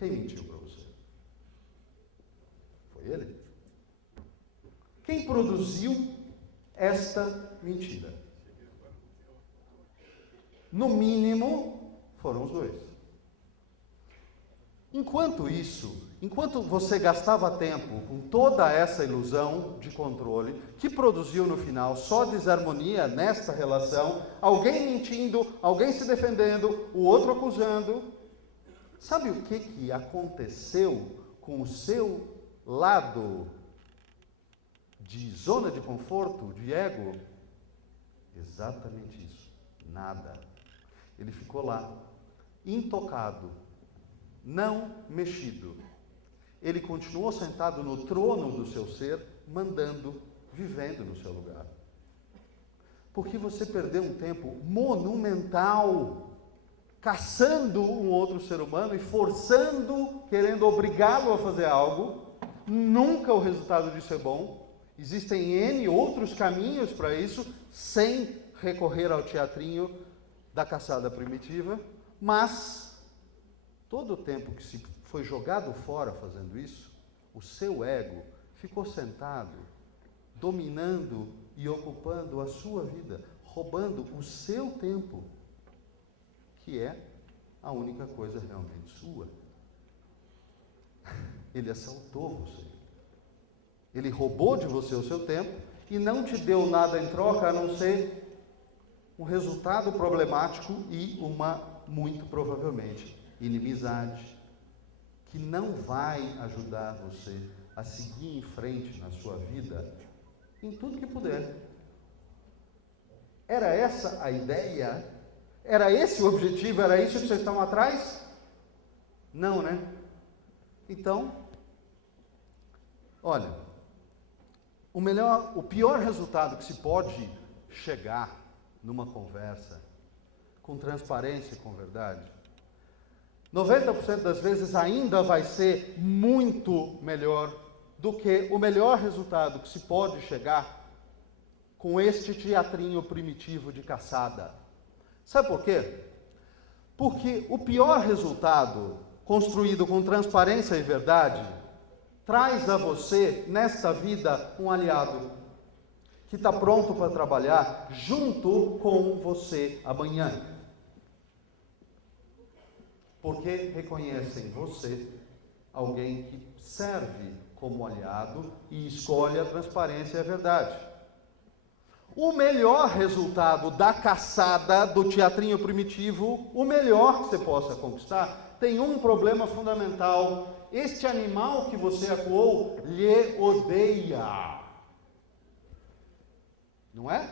Quem mentiu para você? Foi ele? Quem produziu esta mentira? No mínimo, foram os dois. Enquanto você gastava tempo com toda essa ilusão de controle, que produziu no final só desarmonia nesta relação, alguém mentindo, alguém se defendendo, o outro acusando, sabe o que aconteceu com o seu lado de zona de conforto, de ego? Exatamente isso. Nada. Ele ficou lá, intocado, não mexido. Ele continuou sentado no trono do seu ser, mandando, vivendo no seu lugar. Porque você perdeu um tempo monumental caçando um outro ser humano e forçando, querendo obrigá-lo a fazer algo. Nunca o resultado disso é bom. Existem N outros caminhos para isso, sem recorrer ao teatrinho da caçada primitiva, mas todo o tempo que se foi jogado fora fazendo isso, o seu ego ficou sentado, dominando e ocupando a sua vida, roubando o seu tempo, que é a única coisa realmente sua. Ele assaltou você. Ele roubou de você o seu tempo e não te deu nada em troca, a não ser um resultado problemático e uma, muito provavelmente, inimizade, que não vai ajudar você a seguir em frente na sua vida em tudo que puder. Era essa a ideia? Era esse o objetivo? Era isso que vocês estão atrás? Não, né? Então, olha, o pior resultado que se pode chegar numa conversa com transparência e com verdade, 90% das vezes ainda vai ser muito melhor do que o melhor resultado que se pode chegar com este teatrinho primitivo de caçada. Sabe por quê? Porque o pior resultado, construído com transparência e verdade, traz a você, nesta vida, um aliado que está pronto para trabalhar junto com você amanhã. Porque reconhece em você alguém que serve como aliado e escolhe a transparência e a verdade. O melhor resultado da caçada do teatrinho primitivo, o melhor que você possa conquistar, tem um problema fundamental. Este animal que você acuou lhe odeia. Não é?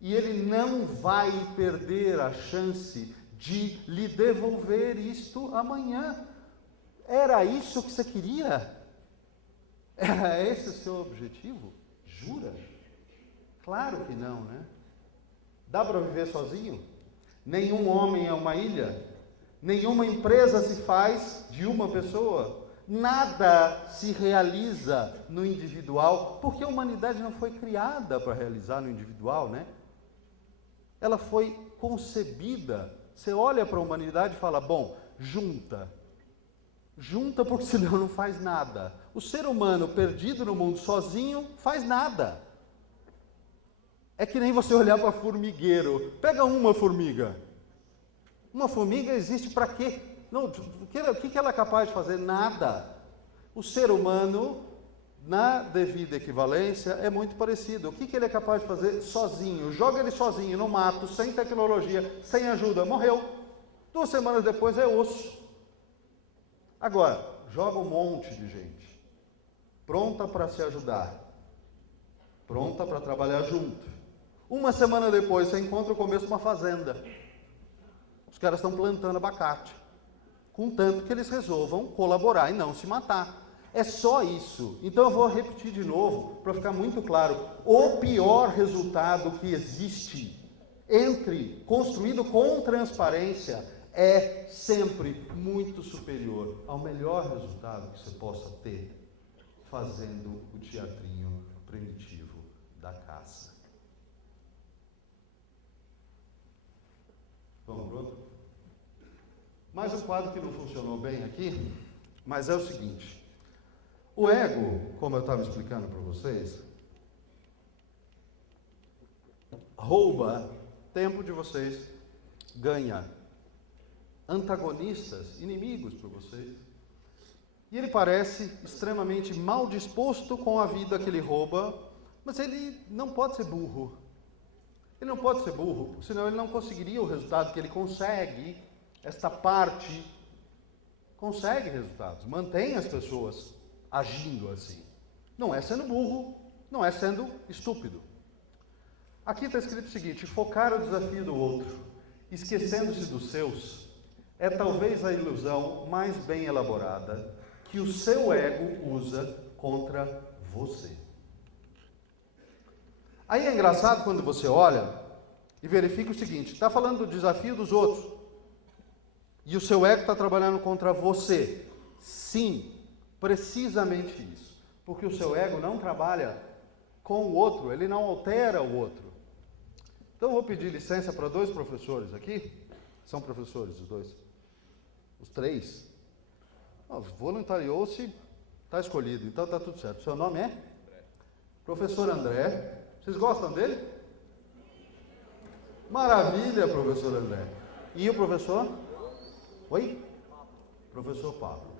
E ele não vai perder a chance de lhe devolver isto amanhã. Era isso que você queria? Era esse o seu objetivo? Jura? Claro que não, né? Dá para viver sozinho? Nenhum homem é uma ilha? Nenhuma empresa se faz de uma pessoa? Nada se realiza no individual, porque a humanidade não foi criada para realizar no individual, né? Ela foi concebida. Você olha para a humanidade e fala, bom, junta. Junta porque senão não faz nada. O ser humano perdido no mundo sozinho faz nada. É que nem você olhar para formigueiro. Pega uma formiga. Uma formiga existe para quê? Não, o que ela é capaz de fazer? Nada. O ser humano, na devida equivalência, é muito parecido. O que ele é capaz de fazer sozinho? Joga ele sozinho no mato, sem tecnologia, sem ajuda, morreu. 2 semanas depois é osso. Agora, joga um monte de gente, pronta para se ajudar, pronta para trabalhar junto. 1 semana depois, você encontra o começo de uma fazenda. Os caras estão plantando abacate, contanto que eles resolvam colaborar e não se matar. É só isso. Então eu vou repetir de novo, para ficar muito claro. O pior resultado que existe construído com transparência, é sempre muito superior ao melhor resultado que você possa ter fazendo o teatrinho primitivo da caça. Vamos pro outro? Mais um quadro que não funcionou bem aqui, mas é o seguinte. O ego, como eu estava explicando para vocês, rouba tempo de vocês, ganha antagonistas, inimigos para vocês. E ele parece extremamente mal disposto com a vida que ele rouba, mas ele não pode ser burro. Ele não pode ser burro, senão ele não conseguiria o resultado que ele consegue. Esta parte consegue resultados, mantém as pessoas agindo assim. Não é sendo burro, não é sendo estúpido. Aqui está escrito o seguinte: focar o desafio do outro, esquecendo-se dos seus, é talvez a ilusão mais bem elaborada que o seu ego usa contra você. Aí é engraçado quando você olha e verifica o seguinte: está falando do desafio dos outros, e o seu ego está trabalhando contra você. Sim, precisamente isso. Porque o seu ego não trabalha com o outro, ele não altera o outro. Então eu vou pedir licença para 2 professores aqui. São professores os 2? Os 3? Voluntariou-se, está escolhido, então está tudo certo. Seu nome é? Professor André. Vocês gostam dele? Maravilha, professor André. E o professor? Oi? Professor Pablo.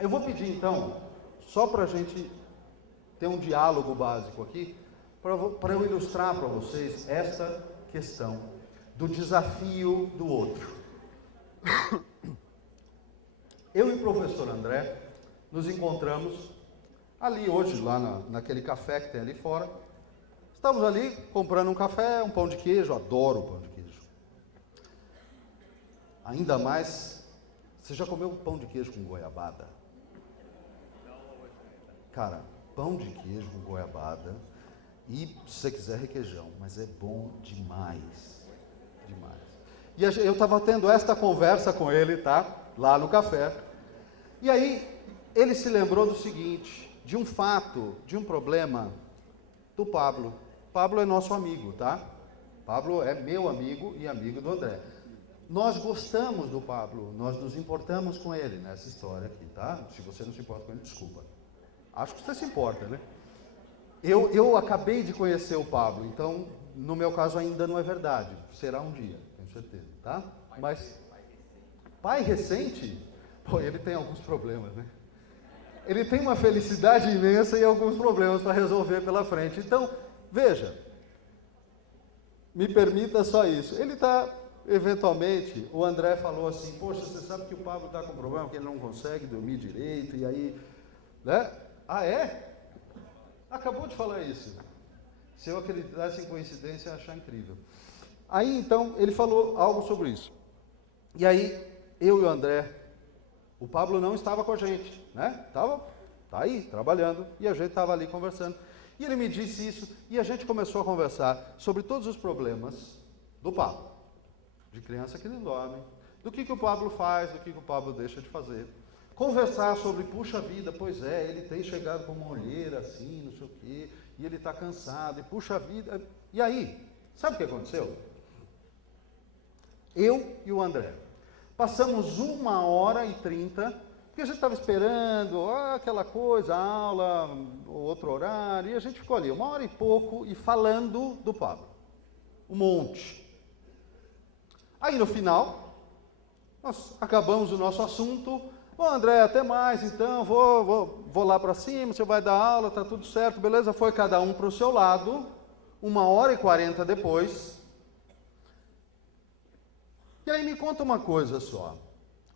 Eu vou pedir então, só para a gente ter um diálogo básico aqui, para eu ilustrar para vocês esta questão do desafio do outro. Eu e o professor André nos encontramos ali hoje, lá naquele café que tem ali fora. Estamos ali comprando um café, um pão de queijo. Adoro pão de queijo. Ainda mais, você já comeu pão de queijo com goiabada? Cara, pão de queijo com goiabada e, se você quiser, requeijão, mas é bom demais, demais. E eu estava tendo esta conversa com ele, tá? Lá no café. E aí, ele se lembrou do seguinte, de um fato, de um problema do Pablo. Pablo é nosso amigo, tá? Pablo é meu amigo e amigo do André. Nós gostamos do Pablo, nós nos importamos com ele nessa história aqui, tá? Se você não se importa com ele, desculpa. Acho que você se importa, né? Eu acabei de conhecer o Pablo, então, no meu caso, ainda não é verdade. Será um dia, tenho certeza, tá? Mas, pai recente? Pô, ele tem alguns problemas, né? Ele tem uma felicidade imensa e alguns problemas para resolver pela frente. Então, veja, me permita só isso. Ele está, eventualmente, o André falou assim, poxa, você sabe que o Pablo está com problema, que ele não consegue dormir direito, e aí, né? Ah, é? Acabou de falar isso. Se eu acreditasse em coincidência, eu ia achar incrível. Aí, então, ele falou algo sobre isso. E aí, eu e o André, o Pablo não estava com a gente, né? Tá aí, trabalhando, e a gente estava ali conversando. E ele me disse isso, e a gente começou a conversar sobre todos os problemas do Pablo. De criança que não dorme, do que o Pablo faz, do que o Pablo deixa de fazer. Conversar sobre, puxa vida, pois é, ele tem chegado com uma olheira assim, não sei o quê, e ele está cansado, e puxa vida. E aí, sabe o que aconteceu? Eu e o André passamos 1h30, porque a gente estava esperando aquela coisa, aula, outro horário, e a gente ficou ali 1h e pouco e falando do Pablo. Um monte. Aí no final, nós acabamos o nosso assunto. Bom, André, até mais, então, vou lá para cima, você vai dar aula, tá tudo certo, beleza? Foi cada um para o seu lado, 1h40 depois. E aí me conta uma coisa só,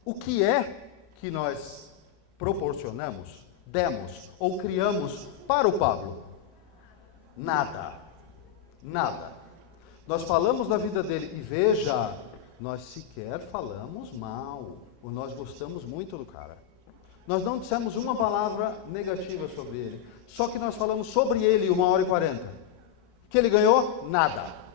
o que é que nós proporcionamos, demos ou criamos para o Pablo? Nada, nada. Nós falamos da vida dele e veja, nós sequer falamos mal, ou nós gostamos muito do cara. Nós não dissemos uma palavra negativa sobre ele, só que nós falamos sobre ele 1h40. Que ele ganhou? Nada.